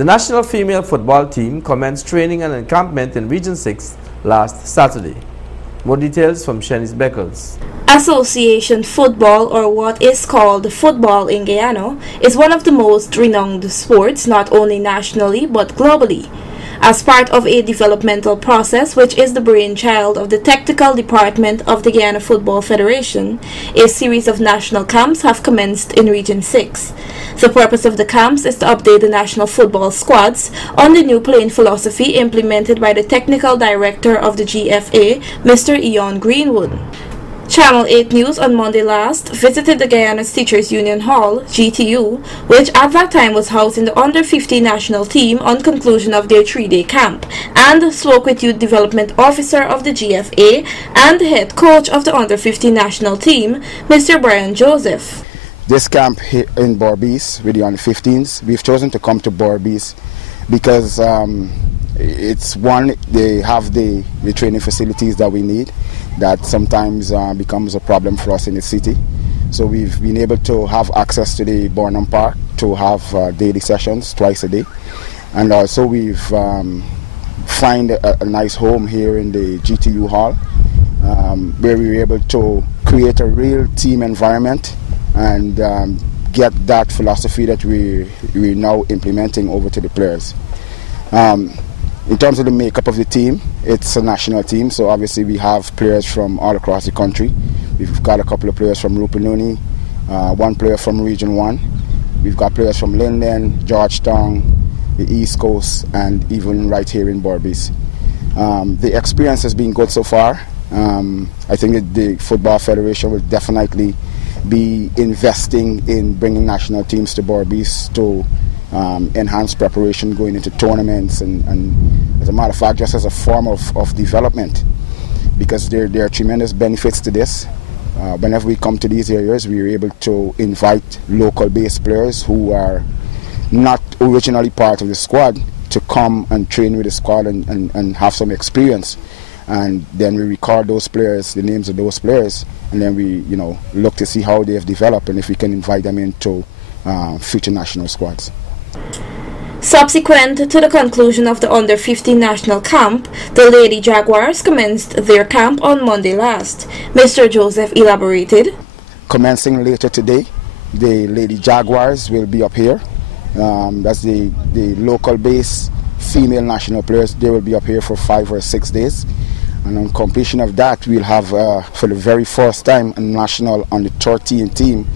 The national female football team commenced training and encampment in Region 6 last Saturday. More details from Shanice Beckles. Association football, or what is called football in Guyana, is one of the most renowned sports not only nationally but globally. As part of a developmental process which is the brainchild of the technical department of the Guyana Football Federation, a series of national camps have commenced in Region 6. The purpose of the camps is to update the national football squads on the new playing philosophy implemented by the technical director of the GFA, Mr. Ian Greenwood. Channel 8 News on Monday last visited the Guyana Teachers Union Hall, GTU, which at that time was housing the Under-15 national team on conclusion of their 3-day camp, and spoke with Youth Development Officer of the GFA and the head coach of the Under-15 national team, Mr. Brian Joseph. This camp here in Berbice with the Under-15s, we've chosen to come to Berbice because it's one, they have the training facilities that we need. That sometimes becomes a problem for us in the city. So we've been able to have access to the Burnham Park to have daily sessions twice a day. And also we've find a nice home here in the GTU Hall where we were able to create a real team environment and get that philosophy that we're now implementing over to the players. In terms of the makeup of the team, it's a national team, so obviously we have players from all across the country. We've got a couple of players from Rupununi, one player from Region 1. We've got players from Linden, Georgetown, the East Coast, and even right here in Berbice. The experience has been good so far. I think that the Football Federation will definitely be investing in bringing national teams to Berbice to enhanced preparation going into tournaments and as a matter of fact just as a form of development, because there are tremendous benefits to this. Whenever we come to these areas, we are able to invite local based players who are not originally part of the squad to come and train with the squad and have some experience, and then we record those players, the names of those players, and then we look to see how they have developed and if we can invite them into future national squads. Subsequent to the conclusion of the Under-15 national camp, the Lady Jaguars commenced their camp on Monday last. Mr. Joseph elaborated. Commencing later today, the Lady Jaguars will be up here. That's the local base female national players. They will be up here for 5 or 6 days. And on completion of that, we'll have, for the very first time, a national Under-13 team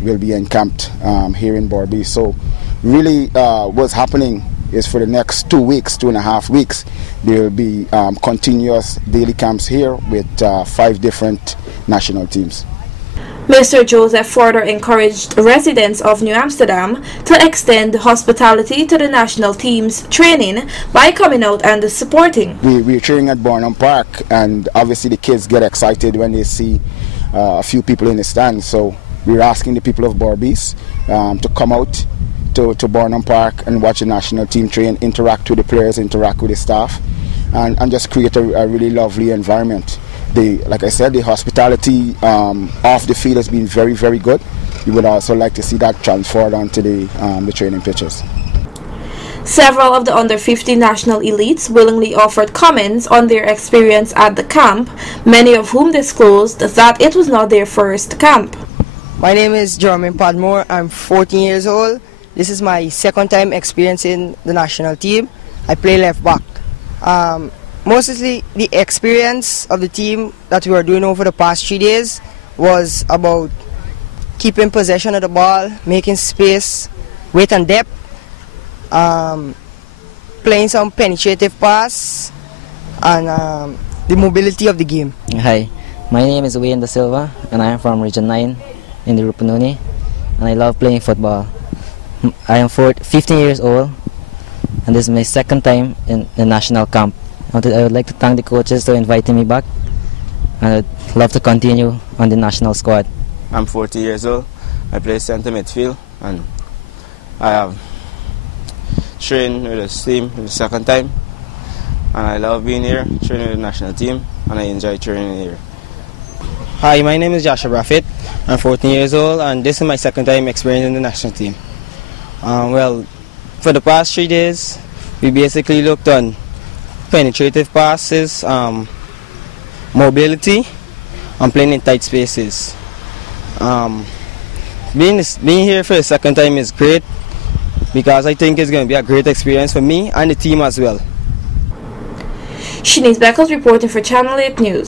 will be encamped here in Berbice. So really what's happening is for the next 2 weeks, 2.5 weeks, there will be continuous daily camps here with 5 different national teams. Mr. Joseph further encouraged residents of New Amsterdam to extend hospitality to the national team's training by coming out and supporting. We're training at Burnham Park, and obviously the kids get excited when they see a few people in the stands. So we're asking the people of Berbice to come out to Burnham Park and watch the national team train, interact with the players, interact with the staff, and just create a really lovely environment. Like I said, the hospitality off the field has been very, very good. We would also like to see that transferred onto the training pitches. Several of the Under-15 national elites willingly offered comments on their experience at the camp, many of whom disclosed that it was not their first camp. My name is Jermaine Padmore. I'm 14 years old. This is my second time experiencing the national team. I play left back. Mostly the experience of the team that we were doing over the past 3 days was about keeping possession of the ball, making space, weight and depth, playing some penetrative pass, and the mobility of the game. Hi, my name is Wayne Da Silva and I am from Region 9 in the Rupununi, and I love playing football. I am 15 years old and this is my second time in the national camp. I would like to thank the coaches for inviting me back, and I'd love to continue on the national squad. I'm 40 years old. I play centre midfield, and I have trained with this team for the second time, and I love being here, training with the national team, and I enjoy training here. Hi, my name is Joshua Braffett. I'm 14 years old, and this is my second time experiencing the national team. Well, For the past 3 days, we basically looked on penetrative passes, mobility, and playing in tight spaces. Being here for the second time is great because I think it's going to be a great experience for me and the team as well. Shanice Beckles reporting for Channel 8 News.